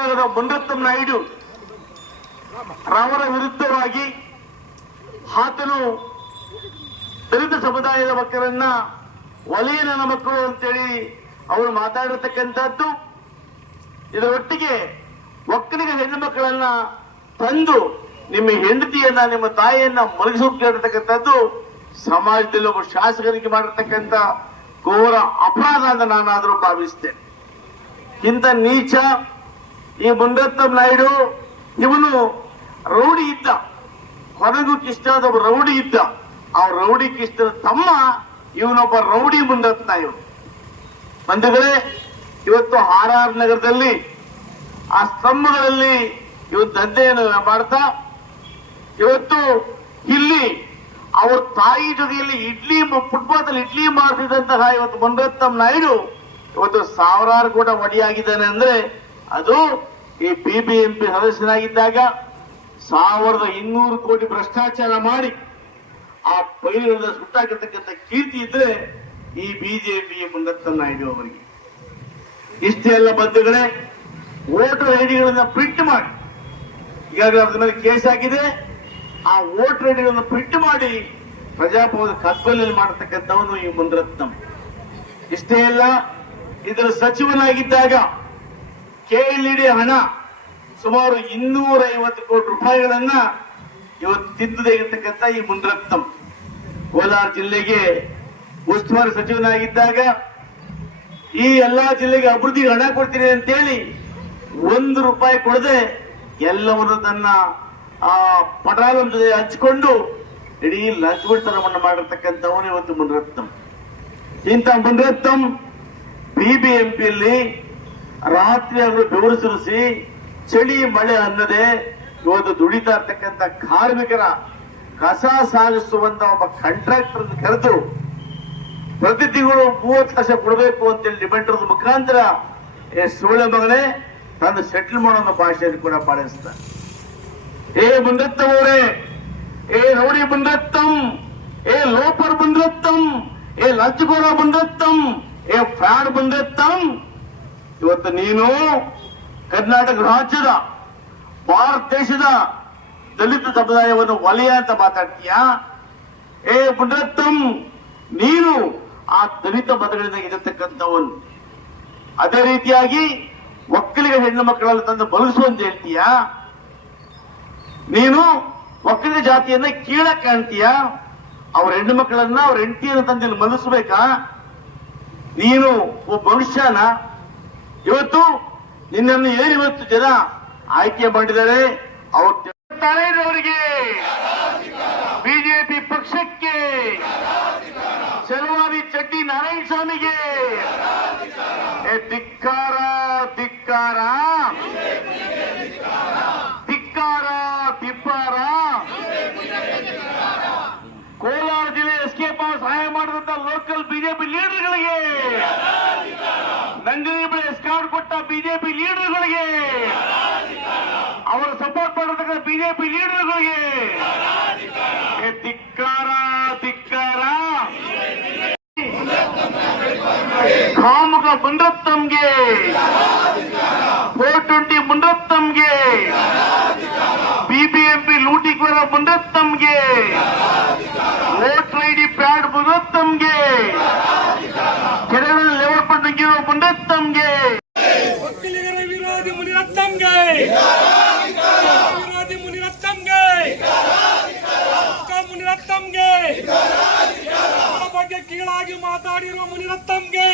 ಮುನ್ನತ್ತಂ ನಾಯ್ಡು ರವರ ವಿರುದ್ಧವಾಗಿ ಆತನು ದಲಿತ ಸಮುದಾಯದ ಮಕ್ಕಳನ್ನ ಒಲೆಯ ನನ್ನ ಮಕ್ಕಳು ಅಂತೇಳಿ ಅವರು ಮಾತಾಡಿರ್ತಕ್ಕಂಥದ್ದು ಇದರೊಟ್ಟಿಗೆ ಒಕ್ಕಲಿಗ ಹೆಣ್ಣು ಮಕ್ಕಳನ್ನ ತಂದು ನಿಮ್ಮ ಹೆಂಡತಿಯನ್ನ, ನಿಮ್ಮ ತಾಯಿಯನ್ನ ಮಲಗಿಸೋಕೆ ಸಮಾಜದಲ್ಲಿ ಒಬ್ಬ ಶಾಸಕರಿಗೆ ಮಾಡಿರ್ತಕ್ಕಂಥ ಘೋರ ಅಪರಾಧ ಅಂತ ನಾನಾದರೂ ಭಾವಿಸ್ತೇನೆ. ಇಂಥ ನೀಚ ಈ ಮುನ್ರತ್ನಂ ನಾಯ್ಡು, ಇವನು ರೌಡಿ ಇದ್ದ. ಕೊನೆಗೂ ಕೃಷ್ಣದ ರೌಡಿ ಇದ್ದ. ಆ ರೌಡಿ ಕೃಷ್ಣನ ತಮ್ಮ, ಇವನೊಬ್ಬ ರೌಡಿ ಮುನ್ರತ್ನ ಇವನು. ಬಂಧುಗಳೇ, ಇವತ್ತು ಆರ್ ಆರ್ ನಗರದಲ್ಲಿ, ಆ ಸ್ತಂಭಗಳಲ್ಲಿ ಇವತ್ತು ದಂಧೆಯನ್ನು ಮಾಡ್ತಾ, ಇವತ್ತು ಇಲ್ಲಿ ಅವ್ರ ತಾಯಿ ಜೊತೆಯಲ್ಲಿ ಇಡ್ಲಿ ಫುಟ್ಪಾತ್ ಅಲ್ಲಿ ಇಡ್ಲಿ ಮಾಡ್ತಿದ್ದಂತಹ ಇವತ್ತು ಮುನರತ್ನಂ ನಾಯ್ಡು, ಇವತ್ತು ಸಾವಿರಾರು ಕೂಡ ಒಡಿಯಾಗಿದ್ದಾನೆ ಅಂದ್ರೆ ಅದು ಈ ಬಿಬಿಎಂಪಿ ಸದಸ್ಯನಾಗಿದ್ದಾಗ ಸಾವಿರದ ಇನ್ನೂರು ಕೋಟಿ ಭ್ರಷ್ಟಾಚಾರ ಮಾಡಿ ಆ ಪೈರುಗಳನ್ನು ಸುಟ್ಟಾಗಿರ್ತಕ್ಕಂಥ ಕೀರ್ತಿ ಇದ್ರೆ ಈ ಬಿಜೆಪಿ ಮುಂದತ್ತನ್ನ ನಾಯ್ಡು ಅವರಿಗೆ. ಇಷ್ಟೇ ಎಲ್ಲ ಬಂಧುಗಳೇ, ವೋಟರ್ ಐಡಿಗಳನ್ನ ಪ್ರಿಂಟ್ ಮಾಡಿ. ಈಗಾಗಲೇ ಅದ್ರ ಮೇಲೆ ಕೇಸ್ ಆಗಿದೆ ಆ ವೋಟರ್ ಐಡಿಗಳನ್ನು ಪ್ರಿಂಟ್ ಮಾಡಿ ಪ್ರಜಾಭವನ ಕತ್ತಲಲ್ಲಿ ಮಾಡತಕ್ಕಂಥವನು ಈ ಮುನ್ರತ್ನಂ ಇಷ್ಟೇ ಅಲ್ಲ, ಇದರ ಸಚಿವನಾಗಿದ್ದಾಗ ಕೆಎಲ್ಇಡಿ ಹಣ ಸುಮಾರು ಇನ್ನೂರ ಐವತ್ತು ಕೋಟಿ ರೂಪಾಯಿಗಳನ್ನ ಇವತ್ತು ತಿದ್ದದೇ ಇರತಕ್ಕಂತ ಈ ಮುನ್ರತ್ನಂ ಕೋಲಾರ ಜಿಲ್ಲೆಗೆ ಉಸ್ತುವಾರಿ ಸಚಿವನಾಗಿದ್ದಾಗ ಈ ಎಲ್ಲಾ ಜಿಲ್ಲೆಗೆ ಅಭಿವೃದ್ಧಿಗೆ ಹಣ ಕೊಡ್ತೀನಿ ಅಂತೇಳಿ ಒಂದು ರೂಪಾಯಿ ಕೊಡದೆ ಎಲ್ಲವನ್ನು ತನ್ನ ಆ ಪಟಾಲಂ ಜೊತೆ ಹಂಚಿಕೊಂಡು ಇಡೀ ಲಂಚಗುಳ್ತನವನ್ನು ಮಾಡಿರ್ತಕ್ಕಂಥವನು ಇವತ್ತು ಮುನ್ರತ್ನಂ ಇಂಥ ಮುನ್ರತ್ನಂ ಬಿಬಿಎಂಪಿಯಲ್ಲಿ ರಾತ್ರಿ ಹಗಲು ಬೆವರು ಸುರಿಸಿ, ಚಳಿ, ಮಳೆ ಅನ್ನದೆ ಇವತ್ತು ದುಡಿತಾ ಇರ್ತಕ್ಕಂಥ ಕಾರ್ಮಿಕರ ಕಸ ಸಾಗಿಸುವಂತ ಒಬ್ಬ ಕಾಂಟ್ರಾಕ್ಟರ್ ಕರೆದು, ಪ್ರತಿ ತಿಂಗಳು ಮೂವತ್ತು ಲಕ್ಷ ಕೊಡಬೇಕು ಅಂತೇಳಿ ಡಿಮ್ಯಾಂಡ್ ಮುಖಾಂತರ, ಏ ಸೋಳೆ ಮಗನೇ, ತಂದು ಸೆಟ್ಲ್ ಮಾಡೋ ಭಾಷೆಯಲ್ಲಿ ಕೂಡ ಪಾಲಿಸ್ತಾರೆ. ಏ ಅವರೇ ಏ ರೌಡಿ ಬಂದತ್ತಂ, ಏ ಲೋಪರ್ ಬಂದತ್ತಂ, ಏ ಲಂಚಗೋರ ಬಂದತ್ತಂ, ಏ ಫ್ರಾಡ್ ಮುನ್ರತ್ನಂ ಇವತ್ತು ನೀನು ಕರ್ನಾಟಕ ರಾಜ್ಯದ ಭಾರತ ದೇಶದ ದಲಿತ ಸಮುದಾಯವನ್ನು ವಲಯ ಅಂತ ಮಾತಾಡ್ತೀಯ? ಏ ಮುನ್ರತ್ನಂ ನೀನು ಆ ದಲಿತ ಮತಗಳಿಂದ ಇರತಕ್ಕಂಥವನು ಅದೇ ರೀತಿಯಾಗಿ ಒಕ್ಕಲಿಗ ಹೆಣ್ಣು ಮಕ್ಕಳನ್ನು ತಂದು ಬಲಿಸು ಅಂತ ಹೇಳ್ತೀಯ? ನೀನು ಒಕ್ಕಲಿಗ ಜಾತಿಯನ್ನ ಕೀಳ ಕಾಣ್ತೀಯ? ಅವ್ರ ಹೆಣ್ಣು ಮಕ್ಕಳನ್ನ ಅವ್ರ ಹೆಂಡತಿಯನ್ನು ತಂದು ಇಲ್ಲಿ ಮಲಿಸ್ಬೇಕಾ ನೀನು ಒಬ್ಬ ಮನುಷ್ಯನ ಇವತ್ತು ನಿನ್ನನ್ನು ಏರಿವತ್ತು ಜನ ಆಯ್ಕೆ ಮಾಡಿದರೆ ಅವ್ರ ಬಿಜೆಪಿ ಪಕ್ಷಕ್ಕೆ ಚಲುವಾರಿ ಚಡ್ಡಿ ನಾರಾಯಣ ಸ್ವಾಮಿಗೆ ಧಿಕ್ಕಾರ ಧಿಕ್ಕಾರ. ಧಿಕ್ಕಾರ ತಿಪ್ಪಾರ ಕೋಲಾರ ಜಿಲ್ಲೆ ಎಸ್ಕೇಪ್ ಪಾಸ್ ಸಹಾಯ ಮಾಡಿದಂತ ಲೋಕಲ್ ಬಿಜೆಪಿ ಲೀಡರ್ಗಳಿಗೆ ಬಿಜೆಪಿ ಲೀಡರ್ಗಳಿಗೆ. ಅವರ ಸಪೋರ್ಟ್ ಮಾಡಿರ್ತಕ್ಕಂಥ ಬಿಜೆಪಿ ಲೀಡರ್ಗಳಿಗೆ. ಧಿಕ್ಕಾರ ಧಿಕ್ಕಾರ. ಕಾಮಕ ಮುಂಡತ್ತಮ್ಗೆ. ಫೋರ್ ಟ್ವೆಂಟಿ ಮುಂಡತ್ತಮ್ಗೆ. ಬಿಬಿಎಂಪಿ ಲೂಟಿಕೋರ ಮುಂಡತ್ತಮ್ಗೆ. ವೋಟರ್ ಐಡಿ ಪ್ಯಾಡ್ ಮುನ್ರತ್ನಂಗೆ ಕೆರೆಗಳ ಲೆವೆಲ್ ಪಟ್ಟಿರೋ ಮುನ್ರತ್ನಂಗೆ ಒಕ್ಕಲಿಗರ ವಿರೋಧಿ ಮುನಿರತ್ನಂಗೆ ವಿರೋಧಿ ಮುನಿರತ್ನಂಗೆ ಅಕ್ಕ ಮುನಿರತ್ನಂಗೆ ಅವರ ಬಗ್ಗೆ ಕೀಳಾಗಿ ಮಾತಾಡಿರುವ ಮುನಿರತ್ನಂಗೆ.